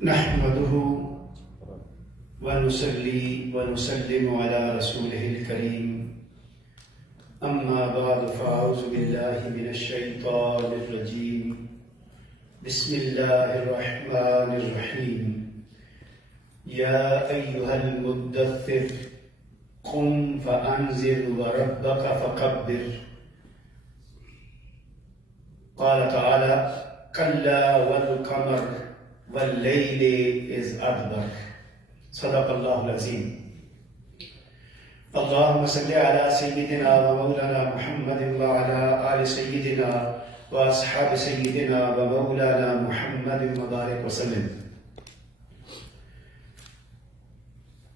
نحمده ونصلي ونسلم على رسوله الكريم أما بعد فأعوذ بالله من الشيطان الرجيم بسم الله الرحمن الرحيم يا أيها المدثر قم فأنذر وربك فكبر قال تعالى كلا والقمر والليل إذ أدبر صدق الله العظيم اللهم صل على سيدنا ومولانا محمد وعلى آل سيدنا وأصحاب سيدنا ومولانا محمد وبارك وسلم.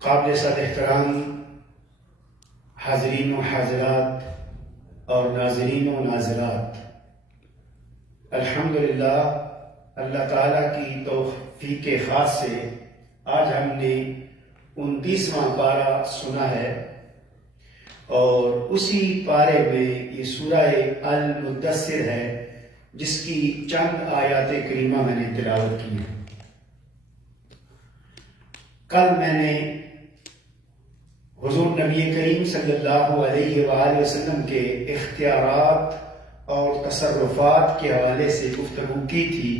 قابل صد احترام حاضرین و حاضرات اور ناظرین و ناظرات، الحمدللہ اللہ تعالیٰ کی توفیق خاص سے آج ہم نے 29واں پارہ سنا ہے اور اسی پارے میں یہ سورہ المدثر ہے جس کی چند آیات کریمہ میں نے تلاوت کی ہے. کل میں نے حضور نبی کریم صلی اللہ علیہ وآلہ وسلم کے اختیارات اور تصرفات کے حوالے سے گفتگو کی تھی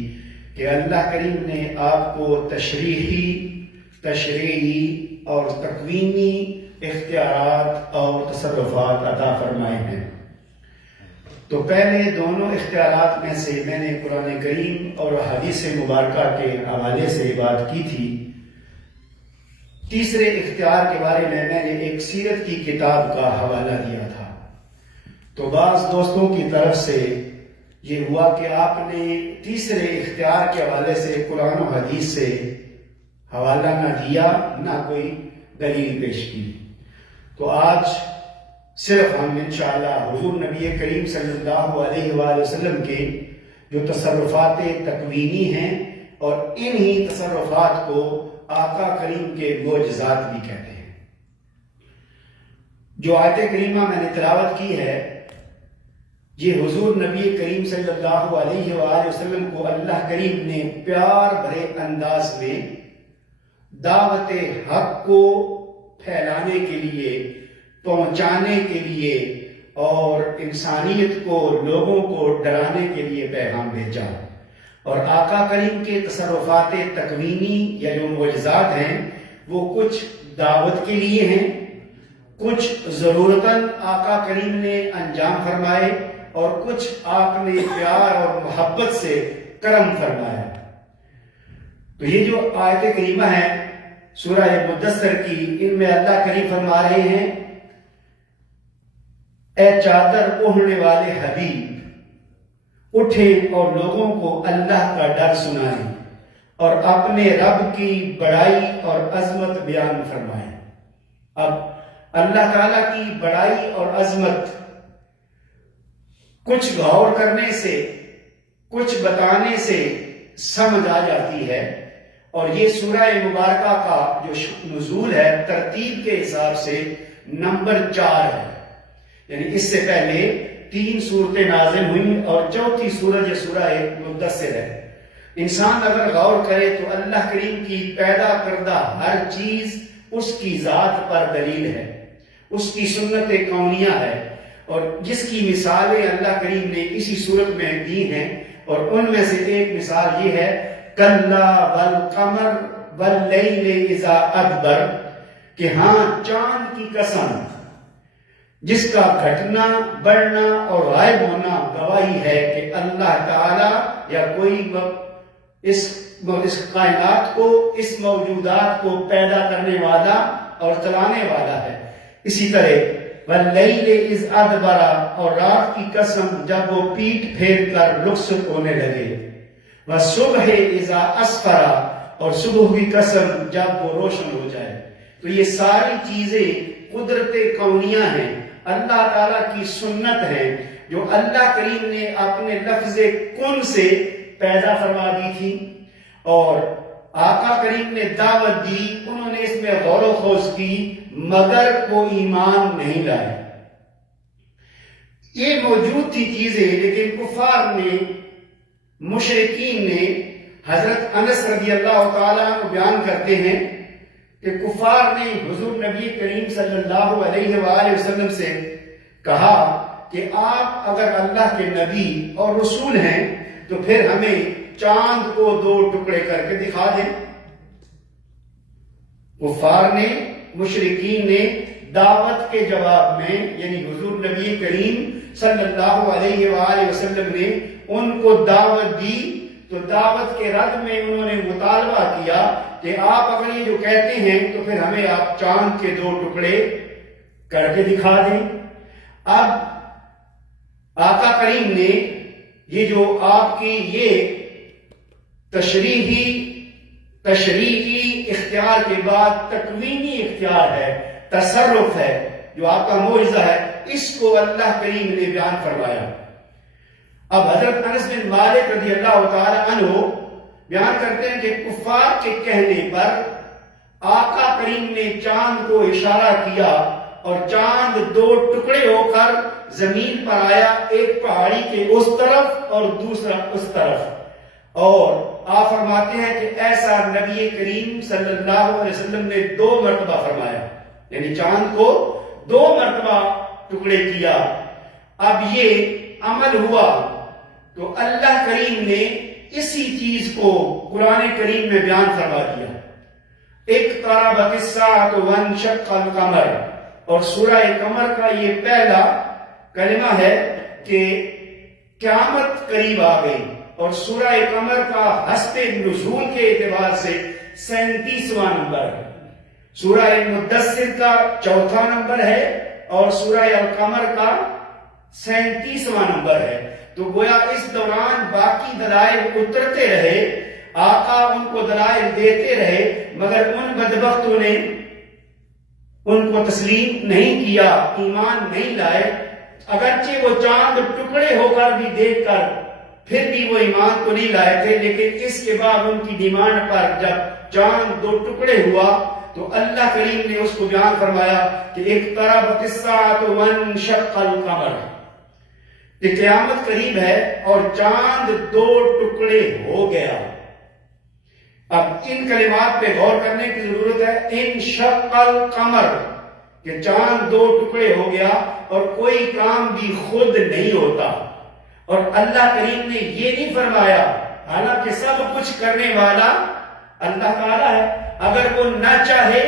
کہ اللہ کریم نے آپ کو تشریعی اور تکوینی اختیارات اور تصرفات عطا فرمائے ہیں. تو پہلے دونوں اختیارات میں سے میں نے قرآن کریم اور حدیث مبارکہ کے حوالے سے بات کی تھی. تیسرے اختیار کے بارے میں نے ایک سیرت کی کتاب کا حوالہ دیا تھا. تو بعض دوستوں کی طرف سے یہ ہوا کہ آپ نے تیسرے اختیار کے حوالے سے قرآن و حدیث سے حوالہ نہ دیا، نہ کوئی دلیل پیش کی. تو آج صرف ہم انشاءاللہ حضور نبی کریم صلی اللہ علیہ وآلہ وسلم کے جو تصرفات تکوینی ہیں اور انہی تصرفات کو آقا کریم کے معجزات بھی کہتے ہیں. جو آیت کریمہ میں نے تلاوت کی ہے یہ حضور نبی کریم صلی اللہ علیہ وآلہ وسلم کو اللہ کریم نے پیار بھرے انداز میں دعوت حق کو پھیلانے کے لیے، پہنچانے کے لیے اور انسانیت کو، لوگوں کو ڈرانے کے لیے پیغام بھیجا. اور آقا کریم کے تصرفات تکوینی یا جو معجزات ہیں وہ کچھ دعوت کے لیے ہیں، کچھ ضرورتاً آقا کریم نے انجام فرمائے اور کچھ آپ نے پیار اور محبت سے کرم فرمایا. تو یہ جو آیت کریمہ ہے سورہ مدثر کی، ان میں اللہ کریم فرما رہے ہیں اے چادر اوڑھنے والے حبیب اٹھے اور لوگوں کو اللہ کا ڈر سنائیں اور اپنے رب کی بڑائی اور عظمت بیان فرمائیں. اب اللہ تعالیٰ کی بڑائی اور عظمت کچھ غور کرنے سے، کچھ بتانے سے سمجھ آ جاتی ہے. اور یہ سورہ مبارکہ کا جو نزول ہے ترتیب کے حساب سے نمبر 4 ہے. یعنی اس سے پہلے 3 صورتیں نازل ہوئیں اور چوتھی سورت یہ سورہ مدثر ہے. انسان اگر غور کرے تو اللہ کریم کی پیدا کردہ ہر چیز اس کی ذات پر دلیل ہے، اس کی سنت کونیہ ہے اور جس کی مثالیں اللہ کریم نے اسی صورت میں دی ہیں. اور ان میں سے ایک مثال یہ ہے کلا والقمر واللیل اذا ادبر، کہ ہاں چاند کی قسم جس کا گھٹنا، بڑھنا اور غائب ہونا گواہی ہے کہ اللہ تعالی یا کوئی اس کائنات کو، اس موجودات کو پیدا کرنے والا اور چلانے والا ہے. اسی طرح واللیل اذ ادبر، اور رات کی قسم جب وہ پیٹ پھیر کر رخصت ہونے لگے. والصبح اذا اسفر، اور صبح کی قسم جب وہ روشن ہو جائے. تو یہ ساری چیزیں قدرت کونیہ ہیں، اللہ تعالیٰ کی سنت ہے جو اللہ کریم نے اپنے لفظ کن سے پیدا فرما دی تھی. اور آقا کریم نے دعوت دی، انہوں نے اس میں غور و خوض کی مگر وہ ایمان نہیں لائے. یہ موجود تھی چیزیں، لیکن کفار نے مشرکین نے حضرت انس رضی اللہ تعالیٰ کو بیان کرتے ہیں کہ کفار نے حضور نبی کریم صلی اللہ علیہ وآلہ وسلم سے کہا کہ آپ اگر اللہ کے نبی اور رسول ہیں تو پھر ہمیں چاند کو 2 ٹکڑے کر کے دکھا دیں۔ کفار نے، مشرکین نے دعوت کے جواب میں، یعنی حضور نبی کریم صلی اللہ علیہ وآلہ وسلم نے ان کو دعوت دی، تو دعوت کے رد میں انہوں نے مطالبہ کیا کہ آپ اگر یہ جو کہتے ہیں تو پھر ہمیں آپ چاند کے 2 ٹکڑے کر کے دکھا دیں۔ اب آقا کریم نے یہ جو آپ کی یہ تشریحی اختیار کے بعد تکوینی اختیار ہے، تصرف ہے، جو آپ کا معجزہ ہے، اس کو اللہ کریم نے بیان فرمایا۔ اب حضرت انس بن مالک رضی اللہ تعالی عنہ بیان کرتے ہیں کہ کفار کے کہنے پر آقا کریم نے چاند کو اشارہ کیا اور چاند 2 ٹکڑے ہو کر زمین پر آیا، ایک پہاڑی کے اس طرف اور دوسرا اس طرف، اور آپ فرماتے ہیں کہ ایسا نبی کریم صلی اللہ علیہ وسلم نے 2 مرتبہ فرمایا، یعنی چاند کو 2 مرتبہ ٹکڑے کیا۔ اب یہ عمل ہوا تو اللہ کریم نے اسی چیز کو قرآن کریم میں بیان فرما دیا۔ اقتربت الساعة وانشق القمر، اور سورہ قمر کا یہ پہلا کلمہ ہے کہ قیامت قریب آ گئی، اور سورہ قمر کا حسب نزول کے اعتبار سے 37واں نمبر ہے۔ سورہ مدثر کا 4تھا نمبر ہے اور سورہ القمر کا 37واں نمبر ہے۔ تو گویا اس دوران باقی دلائل اترتے رہے، آقا ان کو دلائل دیتے رہے، مگر ان بدبختوں نے ان کو تسلیم نہیں کیا، ایمان نہیں لائے۔ اگرچہ وہ چاند ٹکڑے ہو کر بھی دیکھ کر پھر بھی وہ ایمان کو نہیں لائے تھے، لیکن اس کے بعد ان کی ڈیمانڈ پر جب چاند 2 ٹکڑے ہوا تو اللہ کریم نے اس کو بیان فرمایا کہ اقتربت الساعة وانشق القمر، کہ قیامت قریب ہے اور چاند 2 ٹکڑے ہو گیا۔ اب ان کلمات پہ غور کرنے کی ضرورت ہے۔ انشق القمر، کہ چاند 2 ٹکڑے ہو گیا، اور کوئی کام بھی خود نہیں ہوتا، اور اللہ کریم نے یہ نہیں فرمایا، حالانکہ سب کچھ کرنے والا اللہ تعالیٰ ہے، اگر وہ نہ چاہے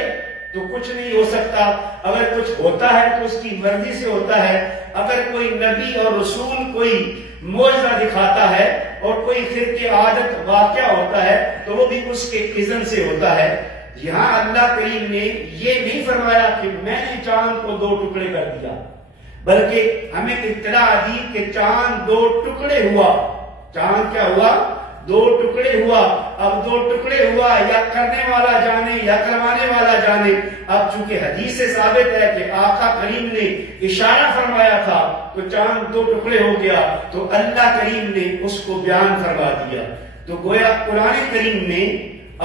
تو کچھ نہیں ہو سکتا، اگر کچھ ہوتا ہے تو اس کی مرضی سے ہوتا ہے۔ اگر کوئی نبی اور رسول کوئی معجزہ دکھاتا ہے اور کوئی خرق عادت واقعہ ہوتا ہے تو وہ بھی اس کے اذن سے ہوتا ہے۔ یہاں اللہ کریم نے یہ نہیں فرمایا کہ میں نے چاند کو 2 ٹکڑے کر دیا، بلکہ ہمیں اطلاع دی کہ چاند 2 ٹکڑے ہوا۔ چاند کیا ہوا؟ 2 ٹکڑے ہوا۔ اب 2 ٹکڑے ہوا، یا کرنے والا جانے یا کروانے والا جانے۔ اب چونکہ حدیث سے ثابت ہے کہ آقا کریم نے اشارہ فرمایا تھا تو چاند 2 ٹکڑے ہو گیا، تو اللہ کریم نے اس کو بیان فرما دیا۔ تو گویا قرآن کریم میں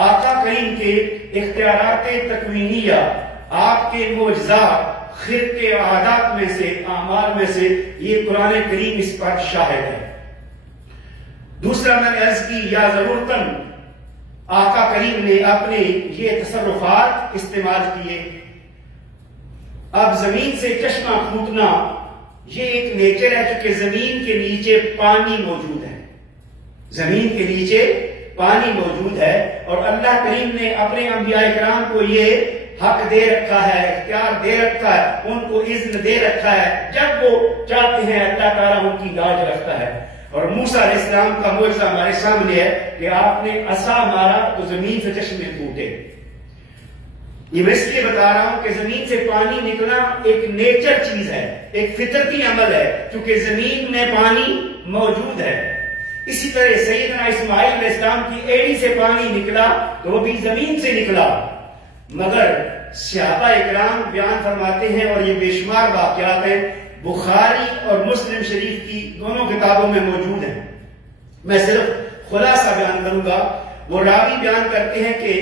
آقا کریم کے اختیارات تکوینیہ، آپ کے معجزات، خرق عادات میں سے، اعمال میں سے، یہ قرآن کریم اس پر شاہد ہے۔ دوسرا میں نے عرض کی، یا ضرورتاً آقا کریم نے اپنے یہ تصرفات استعمال کیے۔ اب زمین سے چشمہ پھوٹنا یہ ایک نیچر ہے، کیونکہ زمین کے نیچے پانی موجود ہے، زمین کے نیچے پانی موجود ہے، اور اللہ کریم نے اپنے انبیاء کرام کو یہ حق دے رکھا ہے، اختیار دے رکھا ہے، ان کو اذن دے رکھا ہے، جب وہ چاہتے ہیں اللہ تعالیٰ ان کی لاج رکھتا ہے۔ اور موسیٰ علیہ السلام کا معجزہ ہمارے سامنے ہے کہ آپ نے عصا مارا تو زمین سے چشمے پھوٹے۔ یہ میں اس لیے بتا رہا ہوں کہ زمین سے پانی نکلنا ایک نیچر چیز ہے، ایک فطرتی عمل ہے، کیونکہ زمین میں پانی موجود ہے۔ اسی طرح سیدنا اسماعیل علیہ السلام کی ایڑی سے پانی نکلا تو وہ بھی زمین سے نکلا، مگر صحابہ اکرام بیان فرماتے ہیں، اور یہ بے شمار واقعات ہیں، بخاری اور مسلم شریف کی دونوں کتابوں میں موجود ہیں۔ میں صرف خلاصہ بیان کروں گا۔ وہ راوی بیان کرتے ہیں کہ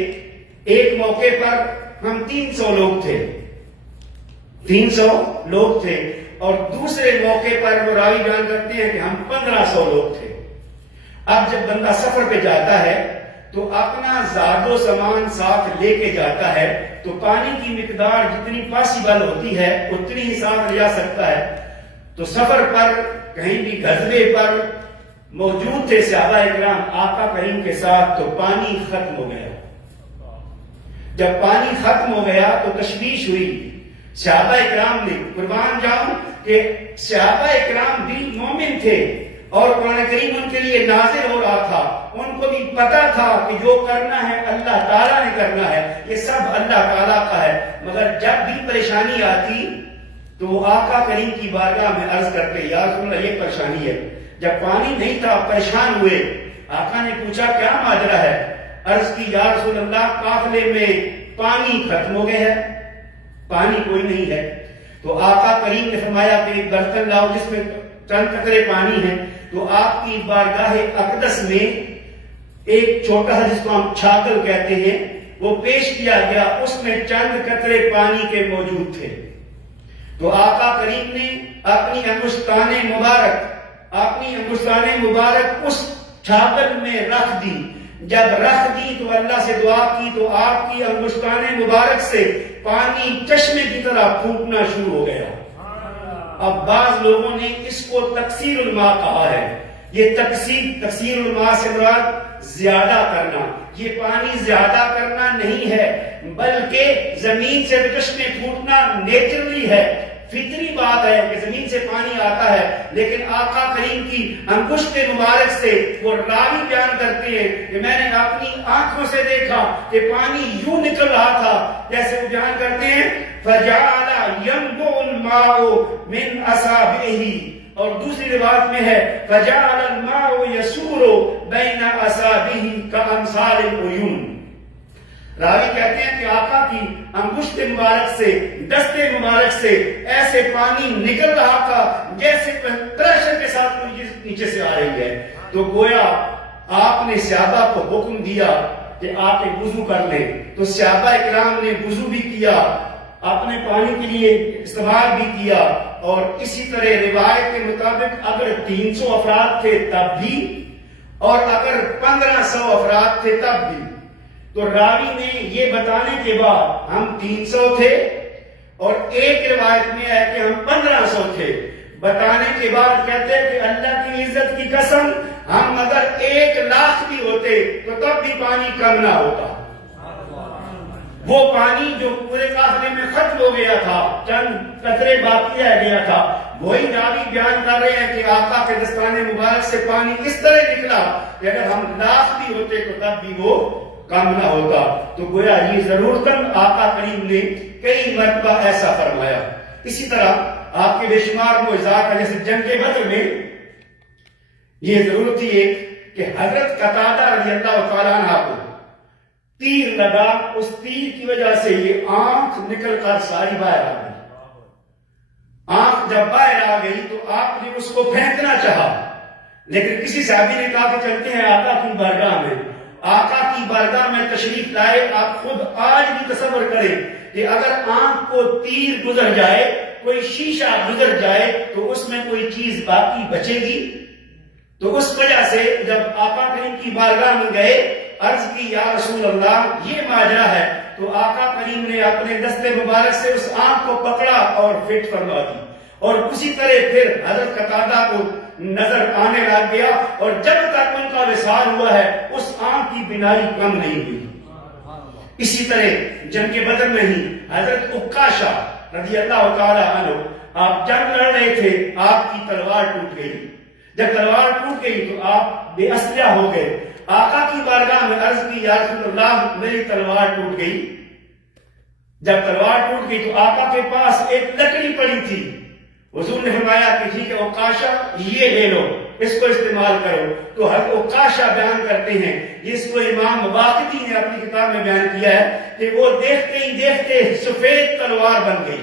ایک موقع پر ہم 300 لوگ تھے، 300 لوگ تھے، اور دوسرے موقع پر وہ راوی بیان کرتے ہیں کہ ہم 1500 لوگ تھے، اب جب بندہ سفر پہ جاتا ہے تو اپنا زاد و سامان ساتھ لے کے جاتا ہے، تو پانی کی مقدار جتنی پاسبل ہوتی ہے اتنی ہی ساتھ لے جا سکتا ہے۔ تو سفر پر کہیں بھی غزوے پر موجود تھے صحابہ اکرام آقا کریم کے ساتھ، تو پانی ختم ہو گیا۔ جب پانی ختم ہو گیا تو تشویش ہوئی صحابہ اکرام نے، قربان جاؤں کہ صحابہ اکرام بھی مومن تھے اور قرآن کریم ان کے لیے نازل ہو رہا تھا، ان کو بھی پتا تھا کہ جو کرنا ہے اللہ تعالیٰ نے کرنا ہے، یہ سب اللہ تعالیٰ کا ہے، مگر جب بھی پریشانی آتی تو وہ آقا کریم کی بارگاہ میں عرض کرتے، یا رسول اللہ یہ پریشانی ہے۔ جب پانی نہیں تھا پریشان ہوئے، آقا نے پوچھا کیا ماجرا ہے؟ عرض کی یا رسول اللہ قافلے میں پانی ختم ہو گیا ہے، پانی کوئی نہیں ہے۔ تو آقا کریم نے فرمایا کہ ایک برتن لاؤ جس میں چند قطرے پانی ہیں، تو آپ کی بارگاہ اقدس میں ایک چھوٹا سا جس کو ہم چھاگل کہتے ہیں وہ پیش کیا گیا، اس میں چند قطرے پانی کے موجود تھے۔ تو آقا کریم نے اپنی انگشتان مبارک اس چھاگل میں رکھ دی۔ جب رکھ دی تو اللہ سے دعا کی تو آپ کی انگشتان مبارک سے پانی چشمے کی طرح پھوٹنا شروع ہو گیا۔ اب بعض لوگوں نے اس کو تکثیر الماء کہا ہے۔ یہ تکثیر الماء سے مراد زیادہ کرنا، یہ پانی زیادہ کرنا نہیں ہے، بلکہ زمین سے چشمے پھوٹنا نیچرلی ہے، فطری بات ہے کہ زمین سے پانی آتا ہے، لیکن آقا کریم کی انگشت مبارک سے وہ راوی بیان کرتے ہیں کہ میں نے اپنی آنکھوں سے دیکھا کہ پانی یوں نکل رہا تھا، جیسے وہ بیان کرتے ہیں فَجَعَلَ يَنْبُعُ الْمَاءُ مِنْ أَصَابِعِهِ، اور دوسری روایت میں ہے فَجَعَلَ الْمَاءُ يَسُورُ بَيْنَ أَصَابِعِهِ كَأَمْثَالِ الْعُيُونِ۔ راوی کہتے ہیں کہ آقا کی انگشت مبارک سے، دست مبارک سے ایسے پانی نکل رہا تھا جیسے پریشر کے ساتھ کوئی نیچے سے آ رہی ہے۔ تو گویا آپ نے صحابہ کو حکم دیا کہ آپ ایک وضو کر لیں، تو صحابہ اکرام نے وضو بھی کیا، اپنے پانی کے لیے استعمال بھی کیا، اور اسی طرح روایت کے مطابق اگر 300 افراد تھے تب بھی، اور اگر 1500 افراد تھے تب بھی۔ تو راوی نے یہ بتانے کے بعد ہم 300 تھے اور ایک روایت میں ہے کہ ہم 1500 تھے، بتانے کے بعد کہتے ہیں کہ اللہ کی عزت کی قسم ہم اگر 1,00,000 بھی ہوتے تو تب بھی پانی کم نہ ہوتا۔ وہ پانی جو پورے قافلے میں ختم ہو گیا تھا، چند قطرے باقی رہ گیا تھا، وہی راوی بیان کر رہے ہیں کہ آقا کے دستان مبارک سے پانی اس طرح نکلا کہ اگر ہم 1,00,000 بھی ہوتے تو تب بھی وہ کم نہ ہوتا۔ تو گویا یہ ضرورتاً آقا کریم نے کئی مرتبہ ایسا فرمایا۔ اسی طرح آپ کے بے شمار معجزات ہیں، جیسے جنگ بدر میں یہ ضرورت تھی ایک کہ حضرت قتادہ رضی اللہ تعالیٰ عنہ کو تیر لگا، اس تیر کی وجہ سے یہ آنکھ نکل کر ساری باہر آ گئی۔ آنکھ جب باہر آ گئی تو آپ نے اس کو پھینکنا چاہا، لیکن کسی صحابی نے کہا کہ چلتے ہیں آقا کی بارگاہ میں۔ آقا کی بارگاہ میں تشریف لائے، آپ خود آج بھی تصور کریں کہ اگر آنکھ کو تیر گزر جائے، کوئی شیشہ گزر جائے تو اس میں کوئی چیز باقی بچے گی؟ تو اس وجہ سے جب آقا کریم کی بارگاہ میں گئے، عرض کی یا رسول اللہ یہ ماجرا ہے، تو آقا کریم نے اپنے دست مبارک سے اس آنکھ کو پکڑا اور فٹ فرما دی، اور اسی طرح پھر حضرت قتادہ کو نظر آنے لگ گیا، اور جب تک ان کا وصال ہوا ہے اس آنکھ کی بینائی کم نہیں ہوئی۔ اسی طرح جنگ بدر میں ہی حضرت عکاشہ رضی اللہ تعالی عنہ، آپ جنگ لڑ رہے تھے، آپ کی تلوار ٹوٹ گئی۔ جب تلوار ٹوٹ گئی تو آپ بے اسلحہ ہو گئے، آقا کی بارگاہ میں عرض کی یا رسول اللہ میری تلوار ٹوٹ گئی۔ جب تلوار ٹوٹ گئی تو آقا کے پاس ایک لکڑی پڑی تھی، حضور نے فرمایا کہ ٹھیک ہے عکاشہ یہ لے لو، اس کو استعمال کرو۔ تو حضرت عکاشہ بیان کرتے ہیں، جس کو امام واقدی نے اپنی کتاب میں بیان کیا ہے کہ وہ دیکھتے ہی دیکھتے سفید تلوار بن گئی،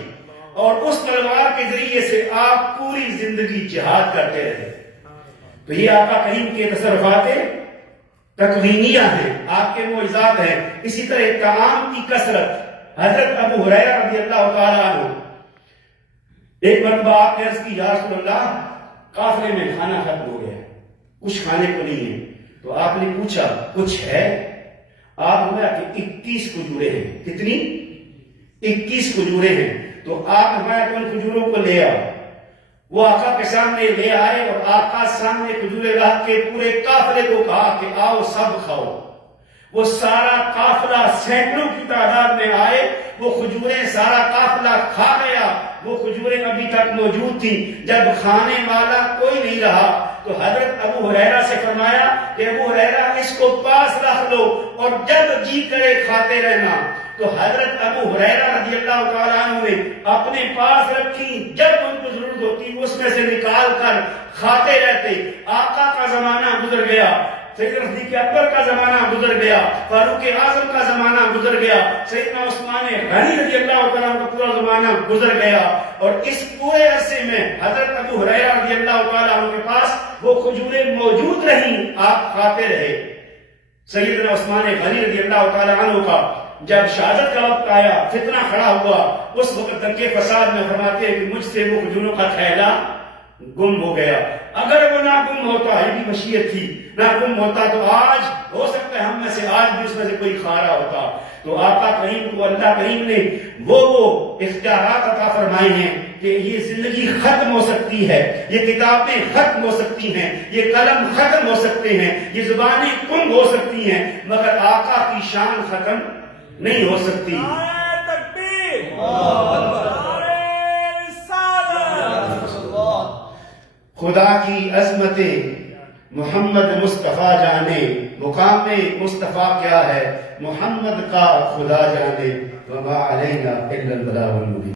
اور اس تلوار کے ذریعے سے آپ پوری زندگی جہاد کرتے رہے۔ تو یہ آقا کریم کے تصرفات تکوینیہ ہیں، آپ کے معجزات ہیں۔ اسی طرح طعام کی کثرت، حضرت ابو ہریرہ رضی اللہ تعالیٰ عنہ ایک مرتبہ آپ نے عرض کی یا رسول اللہ قافلے میں کھانا ختم ہو گیا، کچھ کھانے کو نہیں ہے۔ تو آپ نے پوچھا کچھ ہے؟ آپ ہمارا کہ 21 کھجوریں ہیں. کتنی؟ 21 کھجوریں ہیں. تو آپ ہمارا کہ ان کھجوروں کو لے آؤ. وہ آقا کے سامنے لے آئے اور آقا سامنے کھجوریں رکھ کے پورے قافلے کو کہا کہ آؤ سب کھاؤ. وہ سارا قافلہ سینکڑوں کی تعداد میں آئے، وہ کھجوریں سارا قافلہ کھا گیا. وہ کھجوریں ابھی تک موجود تھی. جب کھانے والا کوئی نہیں رہا تو حضرت ابو ہریرہ سے فرمایا کہ ابو ہریرہ اس کو پاس رکھ لو اور جب جی کرے کھاتے رہنا. تو حضرت ابو ہریرہ رضی اللہ تعالیٰ عنہ نے اپنے پاس رکھی، جب ان کو ضرورت ہوتی اس میں سے نکال کر کھاتے رہتے. آقا کا زمانہ گزر گیا، سیدنا صدیق اکبر کا زمانہ گزر گیا، فاروق اعظم کا زمانہ گزر گیا، سیدنا عثمان غنی رضی اللہ تعالیٰ کا پورا زمانہ گزر گیا. اور اس پورے عرصے میں حضرت ابو ہریرہ رضی اللہ تعالیٰ عنہ کے پاس وہ کھجوریں موجود رہیں، آپ کھاتے رہے. سیدنا عثمان غنی رضی اللہ تعالیٰ عنہ کا جب شہادت کا وقت آیا، فتنہ کھڑا ہوا، اس وقت تک کے فساد میں فرماتے ہیں کہ مجھ سے وہ کھجوروں کا تھیلا گم ہو گیا. اگر وہ نہ گم ہوتا، یہ بھی مشیت تھی، نہ گم ہوتا تو آج ہو سکتا ہے ہم میں سے آج بھی اس میں سے کوئی کھا رہا ہوتا. تو آقا کریم کو اللہ کریم نے وہ اختیارات عطا فرمائے ہیں کہ یہ زندگی ختم ہو سکتی ہے، یہ کتابیں ختم ہو سکتی ہیں، یہ قلم ختم ہو سکتے ہیں، یہ زبانیں گم ہو سکتی ہیں، مگر آقا کی شان ختم نہیں ہو سکتی. خدا کی عظمت محمد مصطفیٰ جانے، مقام مصطفیٰ کیا ہے محمد کا خدا جانے. وما علینا الا البلاغ المبین.